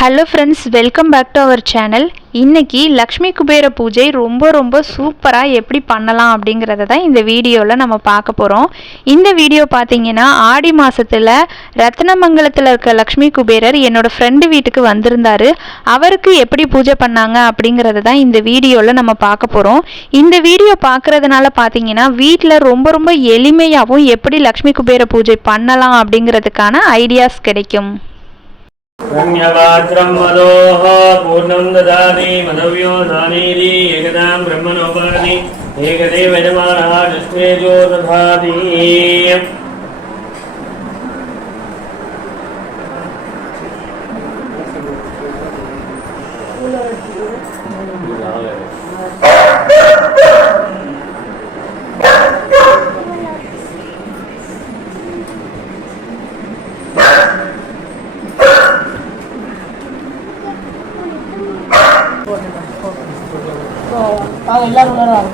Hello friends welcome back to our channel இன்றைக்கி லக்ஷ்மி குபேர பூஜை ரொம்ப ரொம்ப சூப்பராக எப்படி பண்ணலாம் அப்படிங்கிறத தான் இந்த வீடியோவில் நம்ம பார்க்க போகிறோம் இந்த வீடியோ பார்த்தீங்கன்னா ஆடி மாதத்தில் ரத்னமங்கலத்தில் இருக்க லக்ஷ்மி குபேரர் என்னோடய ஃப்ரெண்டு வீட்டுக்கு வந்திருந்தார். அவருக்கு எப்படி பூஜை பண்ணாங்க அப்படிங்கிறத தான் இந்த வீடியோவில் நம்ம பார்க்க போகிறோம் இந்த வீடியோ பார்க்குறதுனால பார்த்தீங்கன்னா வீட்டில் ரொம்ப ரொம்ப எளிமையாகவும் எப்படி லக்ஷ்மி குபேர பூஜை பண்ணலாம் அப்படிங்கிறதுக்கான ஐடியாஸ் கிடைக்கும். पुण्यवात् ब्रह्मदोः पूर्णं ददामि मदव्यो दानीरि एकदां ब्रह्मणोपाधि एकदेव यजमानः निष्ठेजो दधाति। Oh, Aa, eller onları al.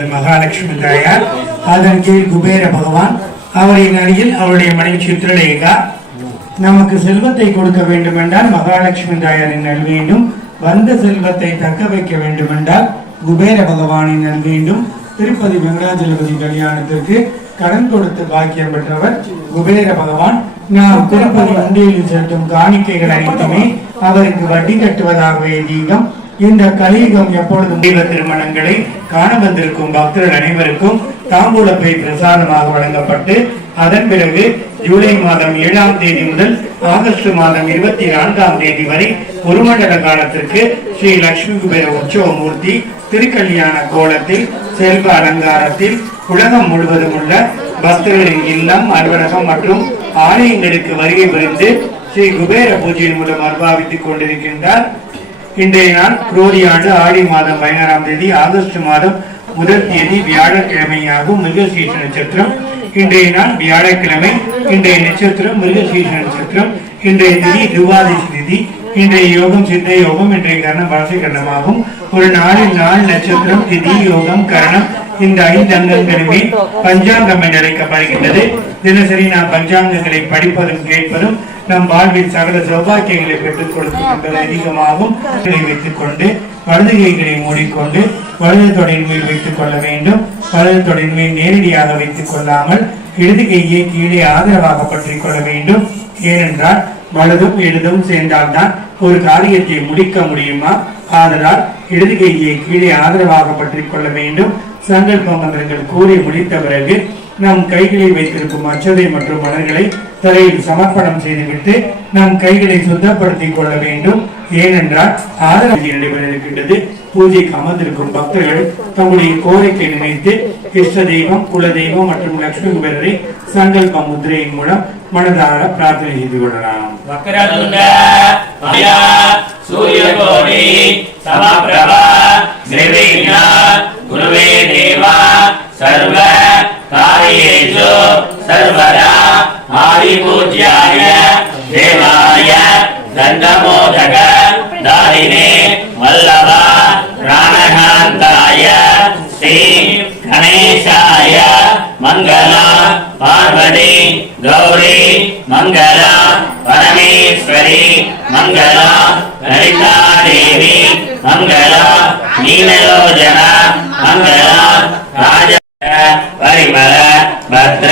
அமர்ந்திருப்பது Mahalakshmi தாயார் அதன் கீழ் குபேர பகவான் அவரின் அருகில் அவருடைய மனைவி சித்திரலேகா நமக்கு செல்வத்தை கொடுக்க வேண்டும் என்றால் மகாலட்சுமி தாயாரின் நல் வேண்டும். வந்த செல்வத்தை தக்க வைக்க வேண்டும் என்றால் குபேர பகவானின் நல் வேண்டும். திருப்பதி வெங்கடாஜலபதி கல்யாணத்திற்கு கடன் கொடுத்து பாக்கியம் பெற்றவர் குபேர பகவான். நாம் திருப்பதி உண்டியில் செலுத்தும் காணிக்கைகள் அனைத்துமே அவருக்கு வட்டி கட்டுவதாகவே தீகம். இந்த கலியுகம் எப்பொழுது தெய்வ திருமணங்களை காண வந்திருக்கும் பக்தர்கள் அனைவருக்கும் தாம்பூலப்பை பிரசாதமாக வழங்கப்பட்டு அதன் பிறகு ஜூலை மாதம் ஏழாம் தேதி முதல் ஆகஸ்ட் மாதம் இருபத்தி நான்காம் தேதி வரை ஒரு மண்டல காலத்திற்கு ஸ்ரீ லட்சுமி குபேர உற்சவமூர்த்தி திருக்கல்யாண கோலத்தில் செல்வ அலங்காரத்தில் உலகம் முழுவதும் உள்ள பக்தர்களின் இல்லம் அலுவலகம் மற்றும் ஆலயங்களுக்கு வருகை புரிந்து ஸ்ரீ குபேர பூஜையின் மூலம் அனுபவித்துக் கொண்டிருக்கின்றார். இன்றைய நாள் குரோதி ஆண்டு ஆடி மாதம் பதினாறாம் தேதி ஆகஸ்ட் மாதம் முதல் தேதி வியாழக்கிழமையாகும் மிருகசீச நட்சத்திரம். இன்றைய நாள் வியாழக்கிழமை இன்றைய நட்சத்திரம் மிருகசீச நட்சத்திரம். இன்றைய திதி துவாதிசி திதி. இன்றைய யோகம் சித்த யோகம் இன்றைய கரணம் பாசை கரணமாகும். ஒரு நாளில் நாள் நட்சத்திரம் திதி யோகம் கரணம். இந்த ஐந்து அங்கங்களுமே பஞ்சாங்கம் என்று அழைக்கப்படுகின்றது. தினசரி நாம் பஞ்சாங்கங்களை படிப்பதும் கேட்பதும் நம் வாழ்வில் சகல சௌபாக்கியங்களை பெற்றுக் கொடுக்கும் என்பது அதிகமாகும். வைத்துக் கொண்டு வலது கைகளை மூடிக்கொண்டு வலது தொடையின் மேல் வைத்துக் கொள்ள வேண்டும். வலது தொடையின் மேல் நேரடியாக வைத்துக் கொள்ளாமல் இடது கையை கீழே ஆதரவாக பற்றிக் கொள்ள வேண்டும். ஏனென்றால் வலதும் இடதும் சேர்ந்தால்தான் ஒரு காரியத்தை முடிக்க முடியுமா? ஆதலால் இடது கையை கீழே ஆதரவாக பற்றிக் கொள்ள வேண்டும். சங்கல்ப மந்திரங்கள் கூறி முடித்த பிறகு நம் கைகளில் வைத்திருக்கும் அச்சதை மற்றும் மலர்களை தரையில் சமர்ப்பணம் செய்துவிட்டு நம் கைகளை சுத்தப்படுத்திக் கொள்ள வேண்டும். ஏனென்றால் ஆதரவு நடைபெற இருக்கின்றது பூஜைக்கு அமர்ந்திருக்கும் பக்தர்கள் தம்முடைய கோரிக்கை நினைத்து இஷ்ட தெய்வம் குல தெய்வம் மற்றும் லட்சுமி குபேரரை சங்கல்ப முத்திரையின் மூலம் மனதார பிரார்த்தனை செய்து கொள்ளலாம். आदिपूज्याय देवाय दण्डमोदक दारिणे वल्लभ प्राणकान्ताय श्री गणेशाय मङ्गल पार्वती गौरी मङ्गल परमेश्वरी मङ्गल ललिता देवी मङ्गल नीललोचन मङ्गल राज परिमल भद्र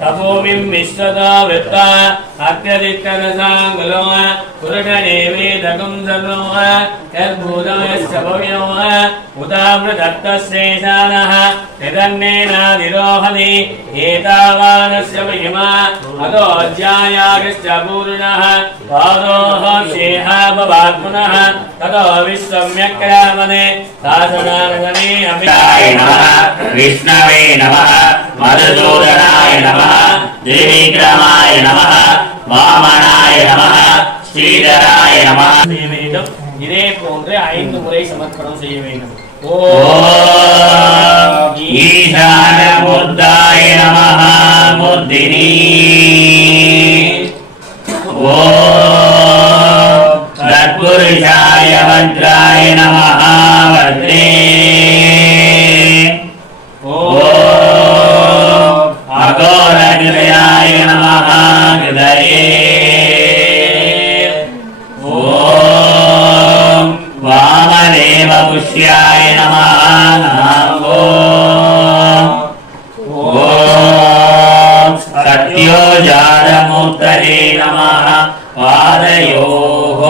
तपोमिं मिश्रतो वृत्ता अत्यधिकरसाङ्गुलो पुरुषदेवेदकं सर्वो यद्भूतमयश्चभव्यो उदामृतत्तस्यैशानः निदन्नेनाधिरोहति एतावानस्य महिमा अतोऽध्यायागश्च पूर्णः पादोः शेहापवात्मनः ततो विश्वम्यक्रामने शासनार्थने अपि विष्णवे नमः। மதுசூதனாய நம திரிவிக்ரமாய நம வாமனாய நம ஸ்ரீதராய நம. இதே போன்று ஐந்து முறை சமர்ப்பணம் செய்ய வேண்டும். ஓம் நம முத்தினி ஓம் தற்புருஷாய வந்த்ராய நம வந்த்ரே सत्योजातमूर्तये नमः पादयोः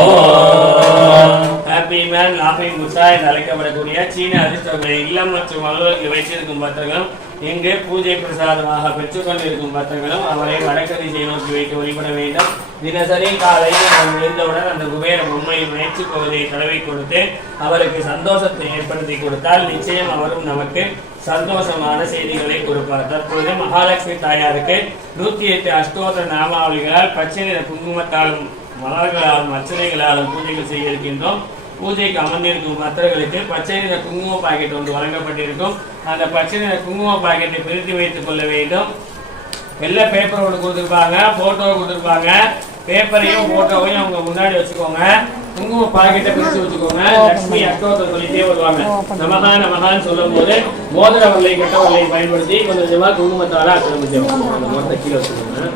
ஹாப்பி மேன் லாஃபிங் குட்ஸாய் என்று அழைக்கப்படக்கூடிய சீன அதிர்ஷ்டங்களை இல்லம் மற்றும் அலுவலகத்தில் வைத்திருக்கும் பக்தர்களும் இங்கு பூஜை பிரசாதமாக பெற்றுக்கொண்டிருக்கும் பக்தர்களும் அவரை வடக்கு திசை நோக்கி வைத்து வழிபட வேண்டும் தினசரி காலையில் நாம் எழுந்தவுடன் அந்த குபேர பொம்மையை முயற்சி பகுதியை தடவை கொடுத்து அவருக்கு சந்தோஷத்தை ஏற்படுத்தி கொடுத்தால் நிச்சயம் அவரும் நமக்கு சந்தோஷமான செய்திகளை கொடுப்பார். தற்பொழுது மகாலட்சுமி தாயாருக்கு நூத்தி எட்டு அஷ்டோத்திர நாமாவளிகளால் பச்சை நிற குங்குமத்தாலும் மலர்களாலும் அர்ச்சனைகளாலும் பூஜைகள் செய்ய இருக்கின்றோம் பூஜைக்கு அமர்ந்திருக்கும் பக்தர்களுக்கு பச்சை நிற குங்கும பாக்கெட் ஒன்று வழங்கப்பட்டிருக்கும். அந்த பச்சை நிற குங்கும பாக்கெட்டை பிரித்து வைத்துக் கொள்ள வேண்டும். வெள்ளை பேப்பர் ஒன்று கொடுத்துருப்பாங்க போட்டோ கொடுத்துருப்பாங்க. பேப்பரையும் போட்டோவையும் அவங்க முன்னாடி வச்சுக்கோங்க. குங்கும பாக்கெட்டை பிரிச்சு வச்சுக்கோங்க. லட்சுமி அஷ்டோத்தம் சொல்லிட்டே வருவாங்க. நமகா நமகான்னு சொல்லும் போது மோதிர வரலை கட்ட வரலை பயன்படுத்தி கொஞ்சம் கொஞ்சமா குங்குமத்தால ஆக்கிரமிச்சிடும் அந்த மொத்த கீழே வச்சுக்கோங்க.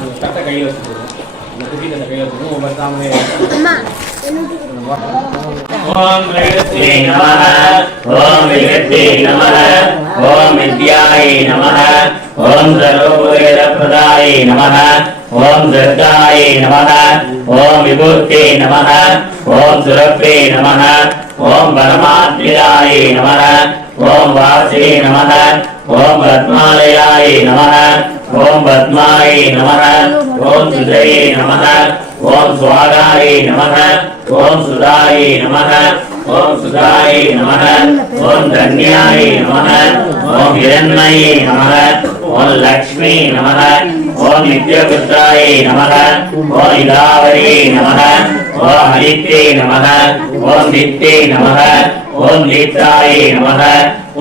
அந்த தட்டை கையில் வச்சுக்கோங்க. ஓம் பிரகத்தை நம. ஓம் விகத்தை நம. ஓம் வித்யாயை நம. ஓம் சரோபுரேத பிரதாயை நம. ஓம் துர்காயை நமக ஓம் விபூத்தே நமக ஓம் சுரப்பே நமக ஓம் பரமாத்மிதாயை நமக ஓம் வாசே நமக ஓம் பத்மாலயாயை நமக ஓம் பத்மாயை நமக ஓம் சுதையை நமக ஓம் சுவாகாயை நமக ஓம் சுதாயை நமக ஓம் சுதாயை நமக ஓம் தன்யாயை நமக ஓம் இரண்மையை நமக ஓம் லக்ஷ்மி நமக ஓம் நித்யபுத்தாயை நமக ஓம் இதாவரியை நமக ஓம் அனித்யை நமக ஓம் நித்யை நமக ஓம் நித்தாயை நமக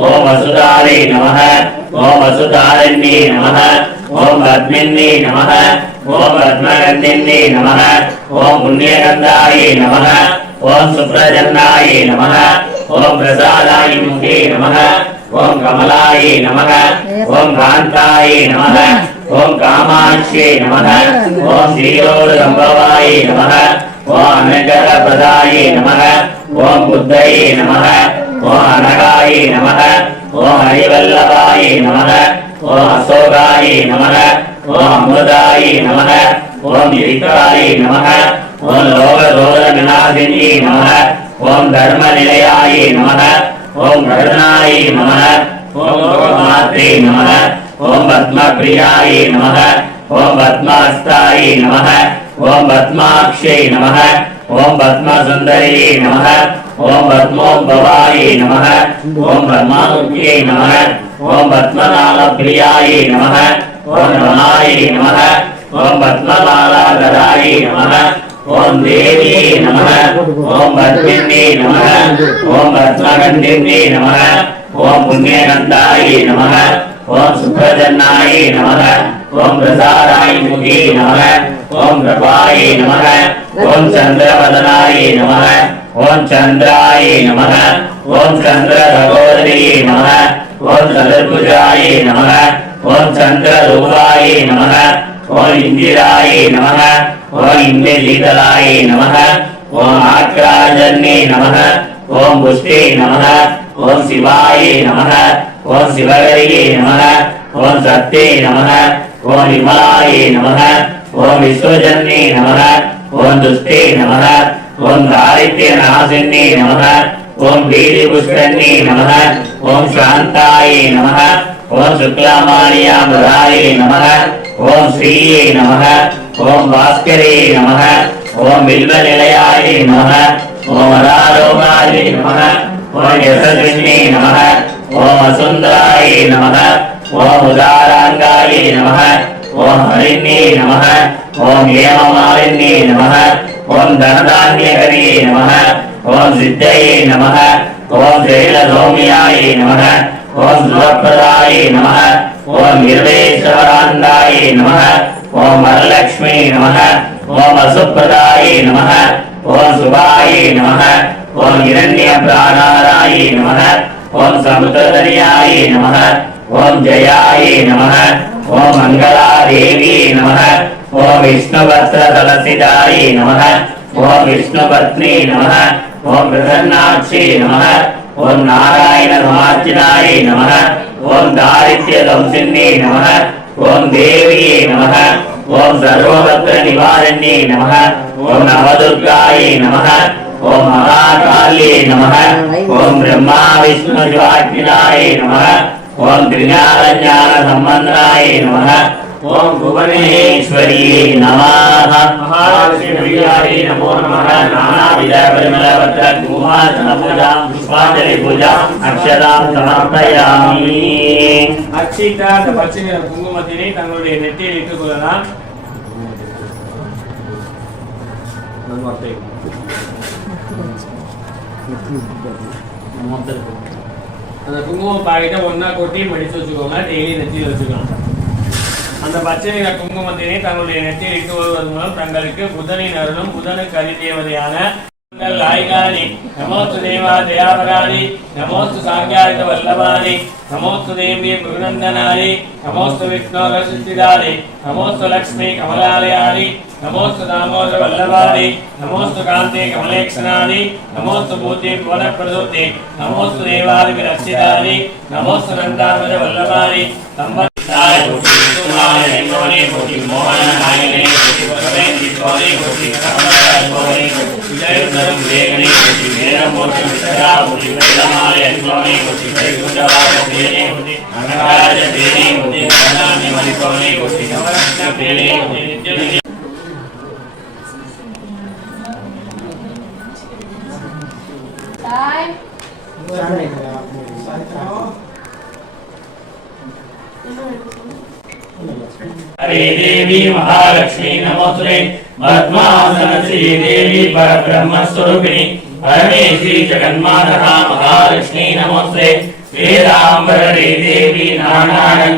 ஓம் வசுதாரை நமக ஓம் வசுதாரண்யை நமக ஓம் பத்மின்னை நமக ஓம் பத்மகந்தின்னை நமக ஓம் புண்ணியகந்தாயை நமக ஓம் சுப்ரஜன்னாயை நமக ஓம் பிரசாதாயி முகே நமக ஓம் கமலாயை நமக ஓம் காந்தாயை நமக. ஓம் காமாட்சியை நமக ஓம் ஸ்ரீயோடு சம்பவாயை நமக ஓம் அனகர பிரதாயை நமக ஓம் புத்தையை நம ஓம் அனகாயை நமக ஓம் ஹரிவல்லபாயை நம ஓம் அசோகாயை நம ஓம் அமிர்தாயை நம ஓம் யுகாயை நமக ஓம் லோக சோதர விநாசினியை நம ஓம் தர்ம நிலையாயை நமக ஓம் கருணாயி நமக ஓம் லோகமாத்தை நம ॐ लोकमात्रे नमः ॐ पद्मप्रियाय नमः ॐ पद्मास्ताय नमः ॐ पद्माक्षै नमः ॐ पद्मसुन्दरी नमः ॐ पद्मोद्भवाय नमः ॐ पद्मामुख्यै नमः ॐ पद्मनालप्रियाय नमः ॐ रमाय नमः ॐ पद्ममालाधराय नमः ॐ देवी नमः ॐ पद्मिन्ये नमः ॐ पद्मगन्धिन्ये नमः ஓம் சுப்ரஜன்னாயை நமக ஓம் பிரசாராய முகி நமக ஓம் பிரபாயை நமக ஓம் சந்திரவதனாயை நமக ஓம் சந்திராயை நமக ஓம் சந்திர சகோதரியை நமக ஓம் சதுர்புஜாயை நமக ஓம் சந்திர ரூபாயை நமக ஓம் இந்திராயை நமக ஓம் இந்திர சீதலாயை நமக ஓம் ஆக்ராஜன்னே நமக ஓம் புஷ்டே நமக ஓம் சிவாயை நமக ओम शिवगरी नमः ओम सत्ये नमः ओम विमलाय नमः ओम विश्वजन्ये नमः ओम दुष्टे नमः ओम दारिद्र्यनाशिन्ये नमः ओम भीतिपुष्कन्ये नमः ओम शांताय नमः ओम शुक्लामार्यामृताय नमः ओम श्रीये नमः ओम भास्करे नमः ओम बिल्वनिलयाय नमः ओम अरारोगाय नमः ओम यशस्विन्ये नमः ஓம் வசுந்தராய நம ஓம் உதாராங்காய நம ஓம் ஹரிண்யே நம ஓம் ஏமமாலின்யே நம ஓம் தனதான்யகரியே நம ஓம் சித்தையே நம ஓம் ஜெயலசௌமியாயை நம ஓம் சுவப்பிரதாயை நம ஓம் இருவேஸ்வராந்தாயை நம ஓம் வரலட்சுமி நம ஓம் அசுப்பிரதாயை நம ஓம் சுபாய நம ஓம் இரண்ய பிராணாராய நம ஓம் சமுத்திரதரியாயை நம ஓம் ஜயாயை நம ஓம் மங்களாதேவியை நம ஓம் விஷ்ணுபத்ர தலசிதாயை நமக ஓம் விஷ்ணுபத்னி நம ஓம் பிரசன்னாட்சி நம ஓம் நாராயண சமார்ச்சிதாயை நம ஓம் தாரித்ய தம்சின்னே நமக ஓம் தேவியே நம ஓம் சர்வபத்ர நிவாரண்யே நம ஓம் நவதுர்காயை நம ஓம் மகாகால்யே நமக. ஓம் பிரம்மா விஷ்ணு சிவாக்கினாயை நமக. ஓம் திரிஞானஞான சம்பந்தனாயை நமக. ஓம் புவனேஸ்வரியே நமः மகாலட்சுமியாயை நமோ நமः நானாவித பரிமளபத்ர குமாசன பூஜாம் புஷ்பாஞ்சலி பூஜாம் அக்ஷதாம் சமர்ப்பயாமி. அக்ஷிதா அந்த பச்சை நிற குங்குமத்தினை தங்களுடைய நெற்றியில் இட்டுக் கொள்ளலாம். அந்த குங்குமம் பாக்கிட்ட ஒன்றா கொட்டி மடித்து வச்சுக்கோங்க டெய்லி நெத்தியில் வச்சுக்கணும் அந்த பச்சை நிற குங்குமத்தினை தங்களுடைய நெத்தியில் இட்டு வருவதன் மூலம் தங்களுக்கு புதனின் அருளும் புதனுக்கு அறிதேவதையான லாய்காணி நமோஸ்து தேவா தயாபராணி நமோஸ்து சாங்காரித வல்லபாணி நமோஸ்து தேவி மிருநந்தனானி நமோஸ்து விக்னோக சித்திதானி நமோஸ்து லக்ஷ்மி கமலாலயானி नमोस्तु दामोदर वल्लभादि, नमोस्तु कांते कमलेक्षणादि, नमोस्तु भूते पवन प्रदोते नमोस्तु देवादि विरक्षितादि नमोस्तु नंदामज वल्लभादि संवत्सराय सुमाय निमोने कोटि मोहन नायने कोटि वरदे दिवाने कोटि कामराय भवने जय सरम वेगने कोटि मेरा मोक्ष विसरा कोटि वेदमाय निमोने कोटि जय गुजरात वेदने कोटि अनगाय वेदने कोटि धनानि मणिपवने कोटि हरे देवी महालक्ष्मी नमोस्तुते। पद्मासन श्री देवी परब्रह्म स्वरूपिणी परमेश्वरी जगन्माता महालक्ष्मी नमोस्तुते। वेदाम्बरी देवी नारायण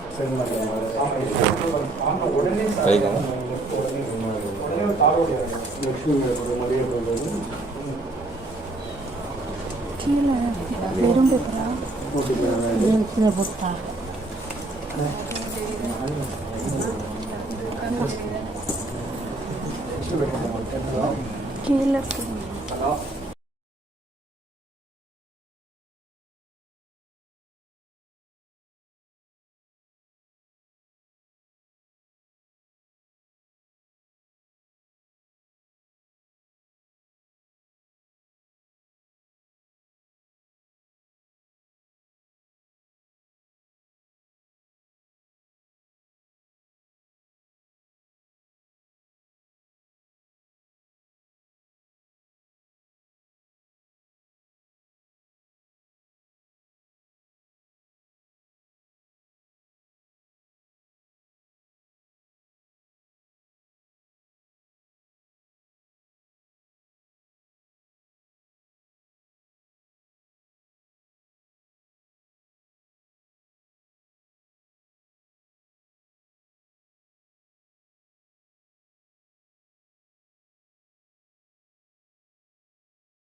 கீழே வெறும் பேப்பரா கீழே போட்டா கீழே இருக்கு.